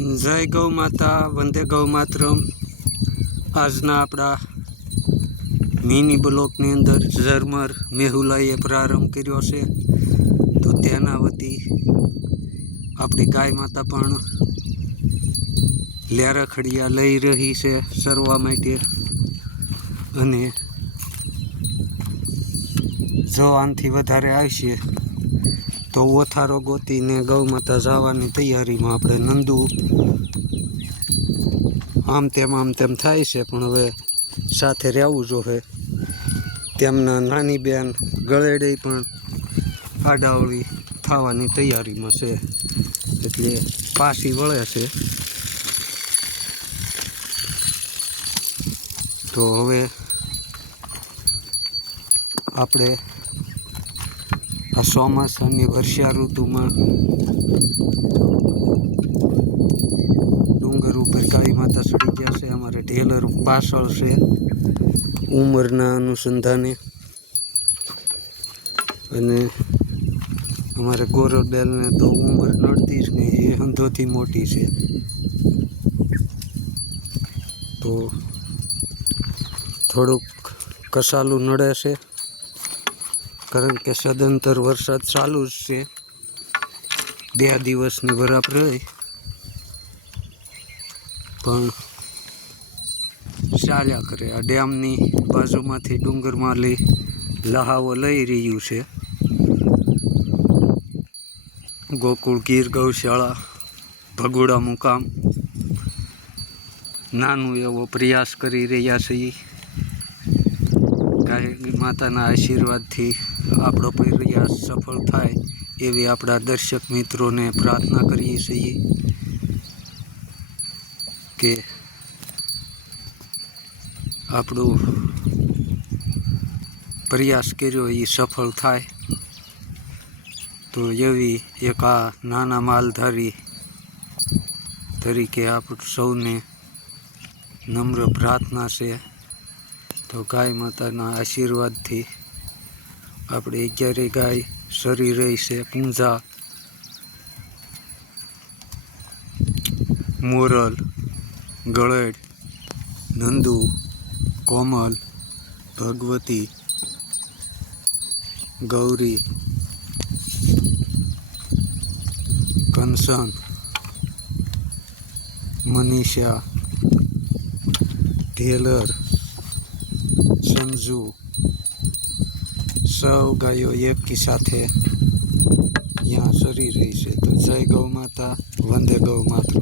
જય ગૌ માતા, વંદે ગૌ માતરમ. આજના આપણા મિની બ્લોકની અંદર ઝરમર મેહુલાઈએ પ્રારંભ કર્યો છે. તો તેના વતી આપણી ગાય માતા પણ લેરખડિયા લઈ રહી છે સરવા માટે. અને જો આનથી વધારે આવશે તો ઓથારો ગોતીને ગૌ માતા જવાની તૈયારીમાં આપણે નંદુ. આમ તેમ આમ તેમ થાય છે, પણ હવે સાથે રહેવું જોઈએ તેમના નાની બેન ગળેડે પણ આડાવળી થવાની તૈયારીમાં છે. એટલે પાછી વળે છે. તો હવે આપણે આ ચોમાસાની વર્ષા ઋતુમાં ડુંગર ઉપર કાળી માતા ચડી ગયા છે. અમારે ઢેલર પાછળ છે ઉંમરના અનુસંધાને. અને અમારે ગોરડેલને તો ઉંમર નડતી જ નહીં, એ અંધોથી મોટી છે. તો થોડુંક કસાલું નડે છે. કારણ કે સદંતર વરસાદ ચાલુ જ છે. બે દિવસની બરાબર રહી પણ ચાલ્યા કરે. આ ડેમની બાજુમાંથી ડુંગરમાં લઈ લહાવો લઈ રહ્યું છે. ગોકુળ, ગીર, ગૌશાળા ભગોડા મુકામ નાનું એવો પ્રયાસ કરી રહ્યા છીએ. ગાય માતાના આશીર્વાદથી આપણો પ્રયાસ સફળ થાય એવી આપણા દર્શક મિત્રોને પ્રાર્થના કરીએ છીએ કે આપણું પ્રયાસ કર્યો એ સફળ થાય. તો એવી એક આ નાના માલધારી તરીકે આપ સૌને નમ્ર પ્રાર્થના છે. તો ગાય માતાના આશીર્વાદથી આપણે અગિયારે ગાય સરી રહી છે પૂંજા, મોરલ ગળેડ નંદુ, કોમલ, ભગવતી, ગૌરી, કંસન, મનીષા, ટેલર સંજુ સૌ ગાયો એકી સાથે ત્યાં સરી રહી છે. તો જય ગૌ માતા, વંદે ગૌ માતરમ